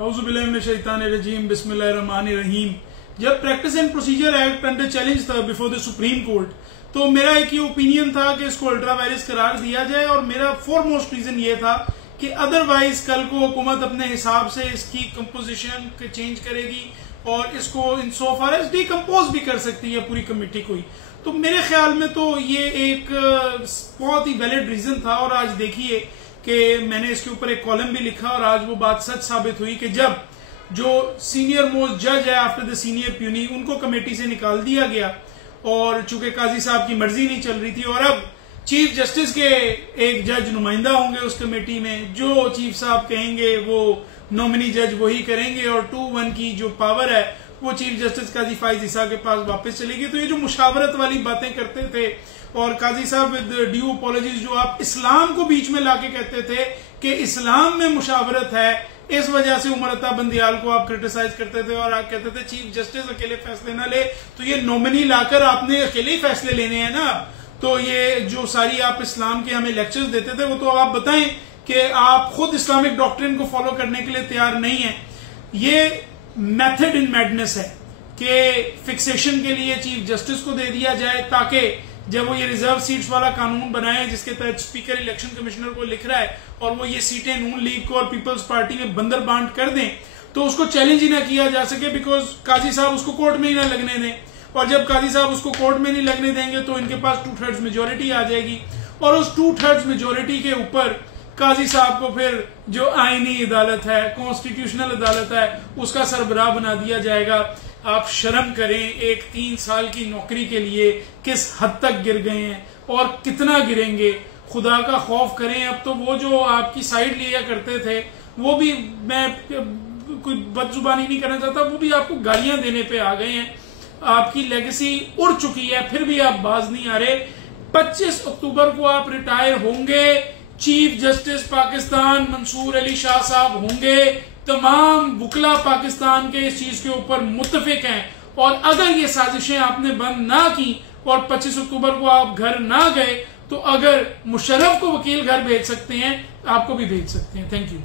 औज़ुबिल्लाहिमिनश्शैतानिर्रजीम बिस्मिल्लाहिर्रहमानिर्रहीम। जब practice and procedure act under challenge था बिफोर द सुप्रीम कोर्ट, तो मेरा एक ही ओपिनियन था कि इसको अल्ट्रा वायरस करार दिया जाए। और मेरा फोरमोस्ट रीजन ये था कि अदरवाइज कल को हुकूमत अपने हिसाब से इसकी कंपोजिशन चेंज करेगी और इसको इन सो फार एज डिकम्पोज भी कर सकती है पूरी कमेटी को ही। तो मेरे ख्याल में तो ये एक बहुत ही वैलिड रीजन था। और आज देखिए कि मैंने इसके ऊपर एक कॉलम भी लिखा और आज वो बात सच साबित हुई कि जब जो सीनियर मोस्ट जज है आफ्टर द सीनियर प्यूनी, उनको कमेटी से निकाल दिया गया और चूंकि काजी साहब की मर्जी नहीं चल रही थी और अब चीफ जस्टिस के एक जज नुमाइंदा होंगे उस कमेटी में, जो चीफ साहब कहेंगे वो नॉमिनी जज वही करेंगे और 2-1 की जो पावर है वो चीफ जस्टिस काजी फाइज ईसा के पास वापस चलेगी। तो ये जो मुशावरत वाली बातें करते थे और काजी साहब विद ड्यू अपॉलॉजीज जो आप इस्लाम को बीच में लाके कहते थे कि इस्लाम में मुशावरत है, इस वजह से उमर अता बंदियाल को आप क्रिटिसाइज करते थे और आप कहते थे चीफ जस्टिस अकेले फैसले ना ले, तो ये नॉमिनी लाकर आपने अकेले ही फैसले लेने हैं ना। तो ये जो सारी आप इस्लाम के हमें लेक्चर्स देते थे वो तो आप बताएं कि आप खुद इस्लामिक डॉक्ट्रिन को फॉलो करने के लिए तैयार नहीं है। ये मेथड इन मैडनेस है कि फिक्सेशन के लिए चीफ जस्टिस को दे दिया जाए ताकि जब वो ये रिजर्व सीट्स वाला कानून बनाए जिसके तहत स्पीकर इलेक्शन कमिश्नर को लिख रहा है और वो ये सीटें नून लीग को और पीपल्स पार्टी में बंदर बांट कर दें तो उसको चैलेंज ही ना किया जा सके, बिकॉज काजी साहब उसको कोर्ट में ही ना लगने दें। और जब काजी साहब उसको कोर्ट में नहीं लगने देंगे तो इनके पास 2/3 मेजोरिटी आ जाएगी और उस 2/3 मेजोरिटी के ऊपर काजी साहब को फिर जो आईनी अदालत है, कॉन्स्टिट्यूशनल अदालत है, उसका सरबराह बना दिया जाएगा। आप शर्म करें, एक 3 साल की नौकरी के लिए किस हद तक गिर गए हैं और कितना गिरेंगे, खुदा का खौफ करें। अब तो वो जो आपकी साइड लिया करते थे वो भी, मैं कोई बदजुबानी नहीं करना चाहता, वो भी आपको गालियां देने पे आ गए हैं। आपकी लेगेसी उड़ चुकी है फिर भी आप बाज नहीं आ रहे। 25 अक्टूबर को आप रिटायर होंगे, चीफ जस्टिस पाकिस्तान मंसूर अली शाह साहब होंगे। तमाम वुकला पाकिस्तान के इस चीज के ऊपर मुत्तफिक हैं और अगर ये साजिशें आपने बंद ना की और 25 अक्टूबर को आप घर ना गए तो अगर मुशर्रफ को वकील घर भेज सकते हैं आपको भी भेज सकते हैं। Thank you.